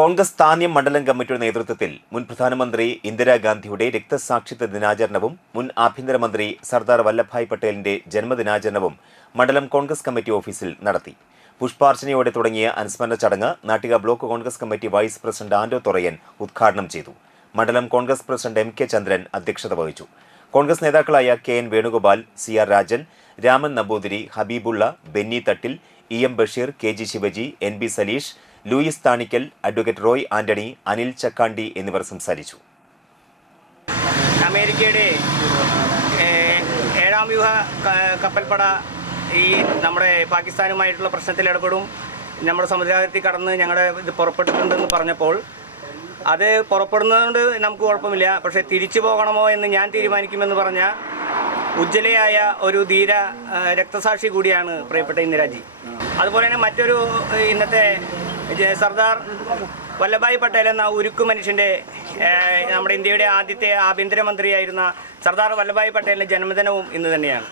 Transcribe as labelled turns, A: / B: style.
A: കോൺഗ്രസ് താന്യം മണ്ഡലം കമ്മിറ്റിയുടെ നേതൃത്വത്തിൽ മുൻ പ്രധാനമന്ത്രി ഇന്ദിരാഗാന്ധിയുടെ രക്തസാക്ഷിത്വ ദിനാചരണവും മുൻ ആഭ്യന്തരമന്ത്രി സർദാർ വല്ലഭായ് പട്ടേലിന്റെ ജന്മദിനാചരണവും മണ്ഡലം കോൺഗ്രസ് കമ്മിറ്റി ഓഫീസിൽ നടത്തി. പുഷ്പാർച്ചനയോടെ തുടങ്ങിയ അനുസ്മരണ ചടങ്ങ് Nattika block Congress committee vice president Anto Thorayan ഉദ്ഘാടനം ചെയ്തു. മണ്ഡലം Congress president M K Chandran അധ്യക്ഷത വഹിച്ചു. കോൺഗ്രസ് നേതാക്കളായ K N Venugopal C R Rajan Raman Namboothiri Habeebulla Benny Thattil E M Basheer K G Shivaji N B Saleesh Louis Thanikkal advocate Roy Antony Anil Chakkandi എന്നിവർ സംസാരിച്ചു.
B: അമേരിക്കയുടെ ഏഴാം വ്യൂഹ കപ്പൽപ്പട ഈ നമ്മുടെ പാകിസ്ഥാനുമായിട്ടുള്ള പ്രശ്നത്തിൽ ഇടപെടും നമ്മുടെ സമുദ്രാതിർത്തി കടന്ന് ഞങ്ങളുടെ ഇത് പുറപ്പെട്ടിട്ടുണ്ടെന്ന് പറഞ്ഞപ്പോൾ അത് പുറപ്പെടുന്നതുകൊണ്ട് നമുക്ക് കുഴപ്പമില്ല. പക്ഷേ തിരിച്ചു പോകണമോ എന്ന് ഞാൻ തീരുമാനിക്കുമെന്ന് പറഞ്ഞ ഉജ്ജ്വലയായ ഒരു ധീര രക്തസാക്ഷി കൂടിയാണ് പ്രിയപ്പെട്ട ഇന്ദിരാജി. അതുപോലെ തന്നെ മറ്റൊരു ഇന്നത്തെ സർദാർ വല്ലഭായ് പട്ടേൽ എന്ന ഉരുക്കു മനുഷ്യന്റെ നമ്മുടെ ഇന്ത്യയുടെ ആദ്യത്തെ ആഭ്യന്തരമന്ത്രിയായിരുന്ന സർദാർ വല്ലഭായ് പട്ടേലിന്റെ ജന്മദിനവും ഇന്ന് തന്നെയാണ്.